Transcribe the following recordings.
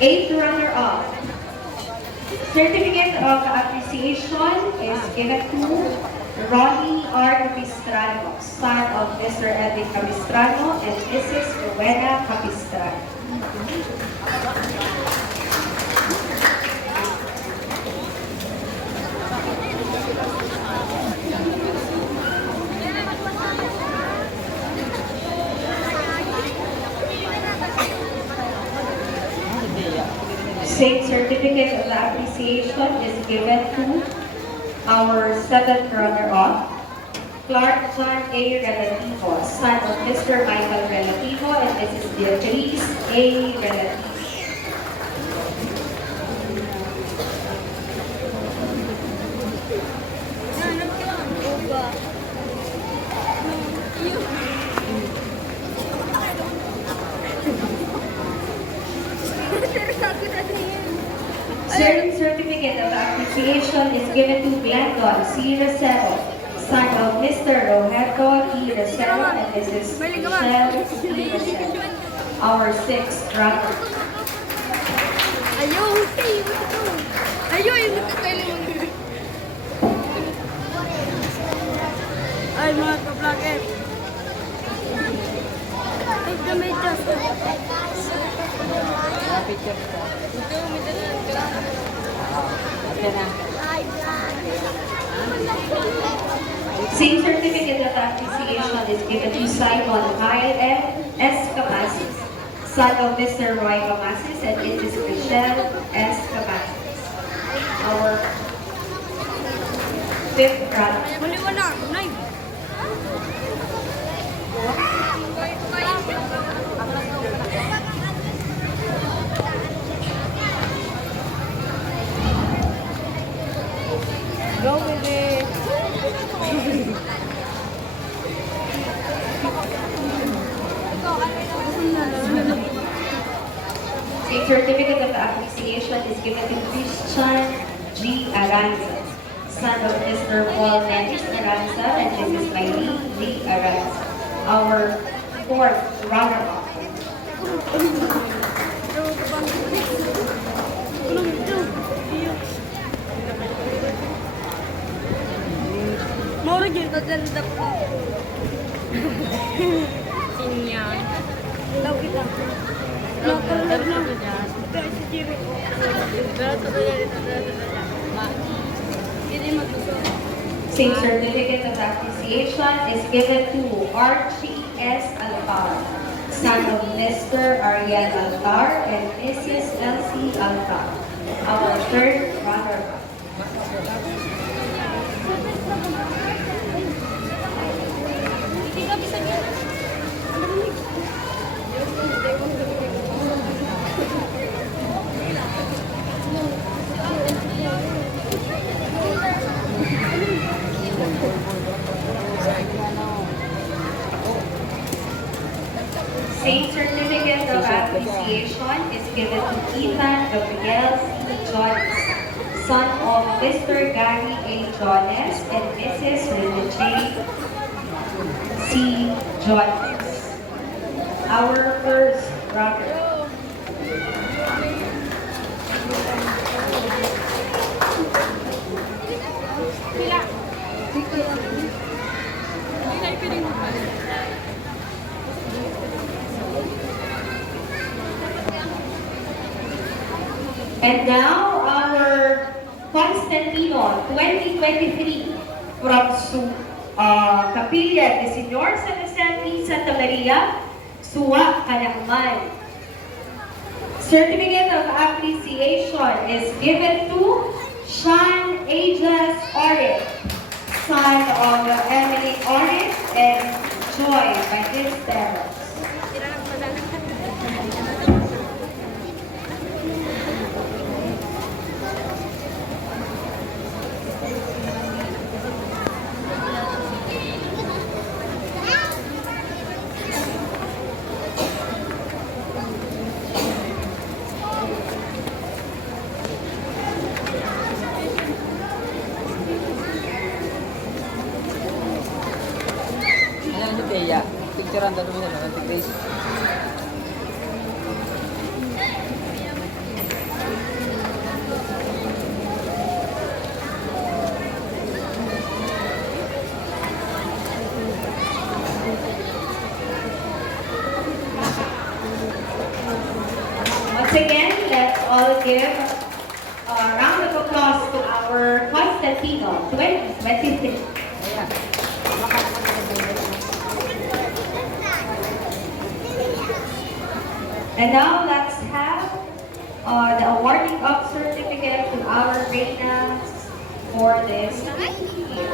Eighth runner-up. Certificate of appreciation is given to Ronnie R. Capistrano, son of Mr. Edwin Capistrano and Mrs. Reyna Capistrano. Same certificate of appreciation is given to our seventh runner-up, Clark John A. Relativo, son of Mr. Michael Relativo and Mrs. Beatriz A. Relativo. Certificate of appreciation is given to Glendon C. Rosero, son of Mr. Roberto E. Rosero and Mrs. Michelle E. Rosero, our sixth runner. Ayaw, ayaw, ayaw, ay, mga ka-vlogger. Ay, gamay dyan. Picture ko. Same certificate of appreciation is given to Simon Kyle M. S. Camasis, son of Mr. Roy Camasis and Mrs. Michelle S. Camasis, our fifth runner. Muli mo na, Nay. Go with it. A certificate of appreciation is given to Christian G. Aranza, son of Mr. Paul Dennis Aranza and Mrs. Maylene Lee Aranza, our fourth runner-up. Mau lagi tak ada dapat. Sinya. Tahu kita. Nak kerja kerja. Kita sendiri. Ini maksud. Same certificate of appreciation is given to Archie S. Altar, son of Mr. Ariel Altar and Mrs. Elsie Altar, our third runner-up. Same certificate of appreciation is given to Ethan Gabriel C. Jones, son of Mr. Gary A. Jones and Mrs. Rina J. C. Jones, our first runner. And now, our Constantino 2023 from Capilla de Señor San Vicente, Santa Maria, Suwa, Calakman. Certificate of appreciation is given to Sean Ajas Orit, son of Emily Orit and Joy by his parents. Kaya, picturean dalo mo na Ate Grace. Once again, let's all give a round of applause to our Constantino 2023. And now let's have the awarding of certificate to our Reyna for this year.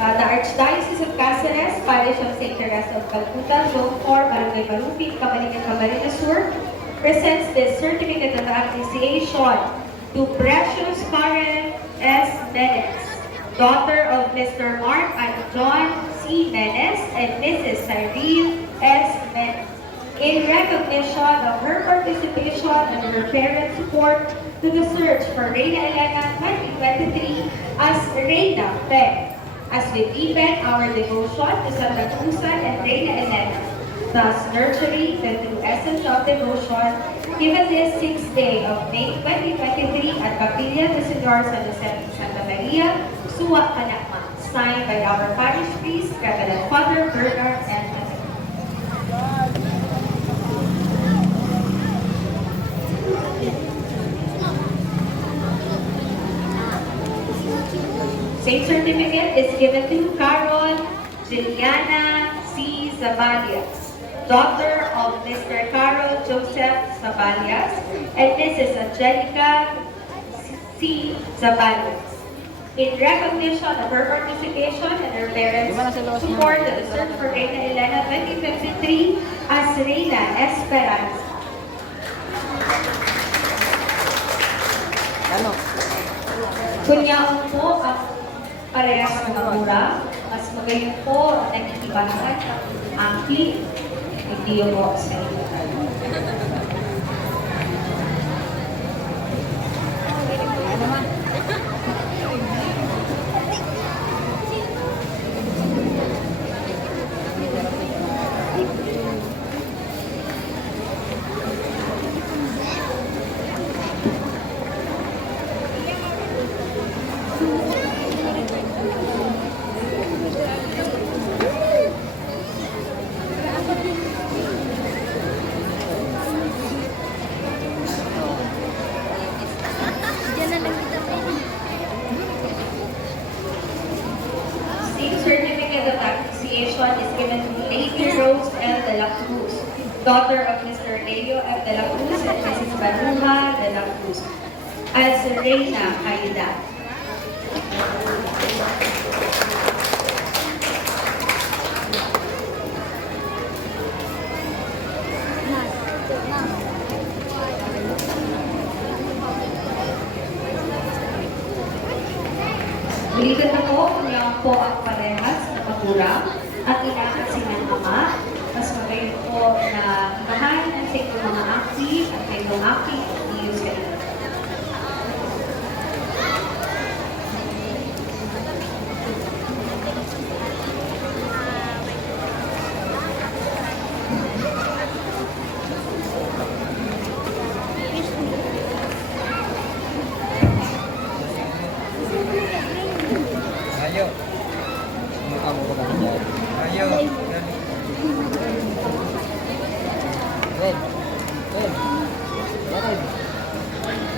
The Archdiocese of Cáceres, Parish of St. Teresa of Calcutta, Zone 4, Barangay Malupit, Camarines, Camarines Sur, presents this certificate of appreciation to Precious Karen S. Menes, daughter of Mr. Mark and John C. Menes and Mrs. Cyrene S. Menes, in recognition of her participation and her parents' support to the search for Reyna Elena 2023 as Reyna Pe, as we deepen our devotion to Santa Cruzan and Reyna Elena, thus nurturing the true essence of devotion, given this 6th day of May 2023 at Capilla de Señor San Jose de Santa Maria, Suwa, Canacma, signed by our parish priest, Reverend Father Bernard and Same certificate is given to Carol Juliana C. Zabalias, daughter of Mr. Carol Joseph Zabalias and Mrs. Angelica C. Zabalias, in recognition of her participation and her parents' support to the search for Reyna Elena 2023 as Reyna Esperanza. Kunyaon po ang parehas ng mura, mas magayon po ang nagkikibahan ng angki, hindi yung po sa inyo. Certificate of appreciation is given to Lady Rose L. de la Cruz, daughter of Mr. Leo F. de la Cruz and Mrs. Banuha de la Cruz, as Reyna Caida. Ulitin na po, kunyang po ang parehas na magulang at inakasing ng ama. Mas magayon po na mahal ang sa inyong mga akti at inyong akti at iyo sa inyo. Ayo. Kamu ko ba? Ayo. Red. Red. Red.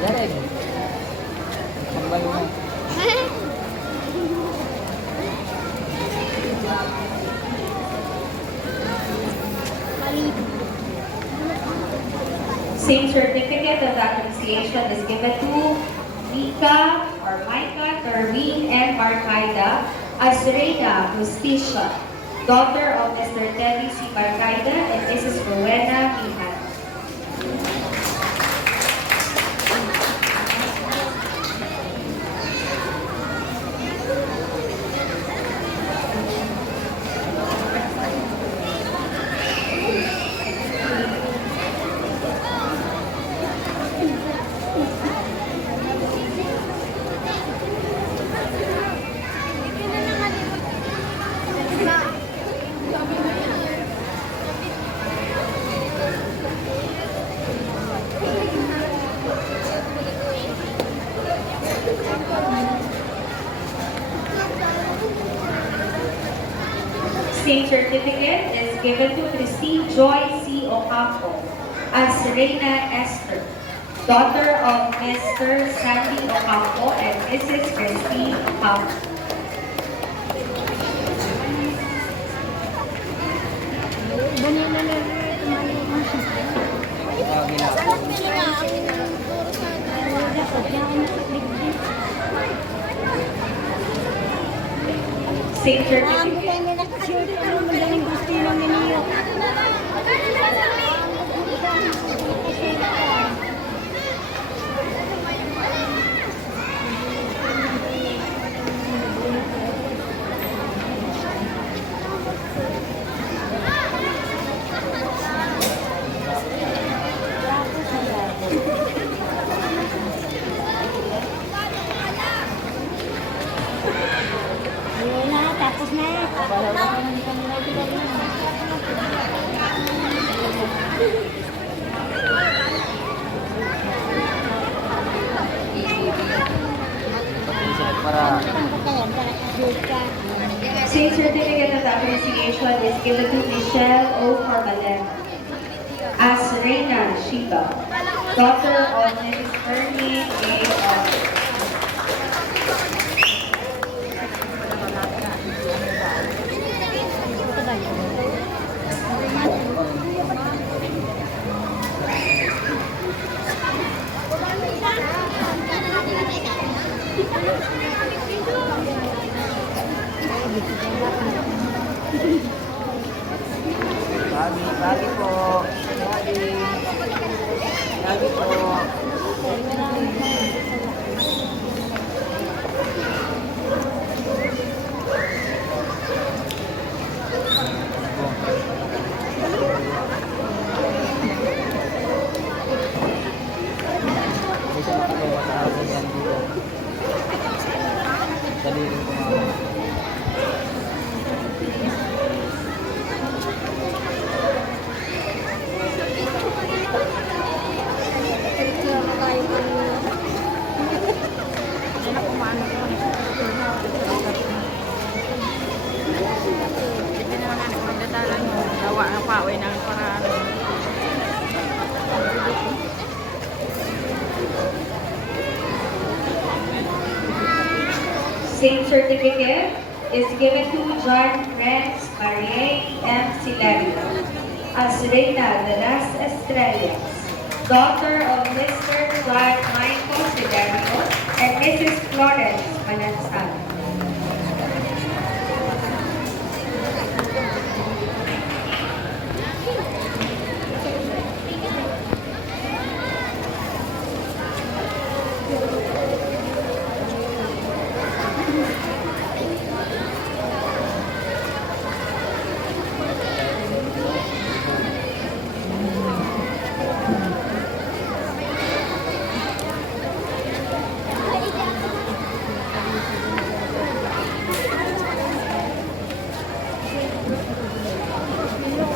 Red. Kembali mo. Same certificate of appreciation is given to Mika or Micah Darwin and Marcaida as Reyna Justicia, daughter of Mr. Teddy C. Marcaida and Mrs. Rowena Mihan. Same certificate is given to Christine Joy C. Ocampo as Reyna Esther, daughter of Mr. Sandy Ocampo and Mrs. Christine Ocampo. Same certificate. Tapos na. Para Same certificate of appreciation is given to Michelle O. Carmalen as Reyna Shiba, daughter of Mrs. Ernie A. Lagi po. Lagi po. Hindi siya makagawa sa akin yan dito. Dali rin kumama. Gawa ng pauwi ng paraan. Same certificate is given to John Renz Marie M. Silerio as Reyna de las Estrellas, daughter of Mr. Juan Michael Silerio and Mrs. Florence Manansal.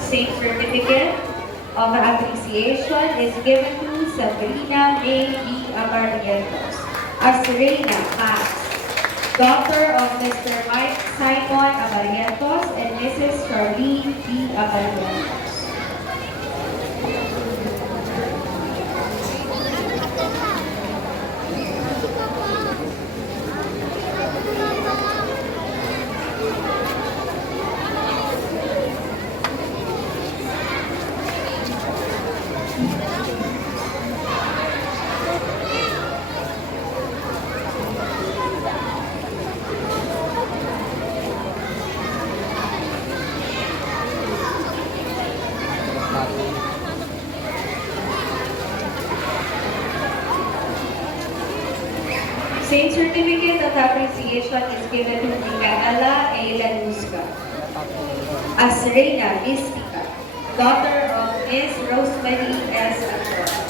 Same certificate of appreciation is given to Sabrina May B. Amarrientos as Reyna Max, daughter of Mr. Mike Simon Amarrientos and Mrs. Charlene B. Amarrientos. Same certificate of appreciation is given to Micaela A. Lanuska as Reyna Mystica, daughter of Miss Rosemary S. Actor.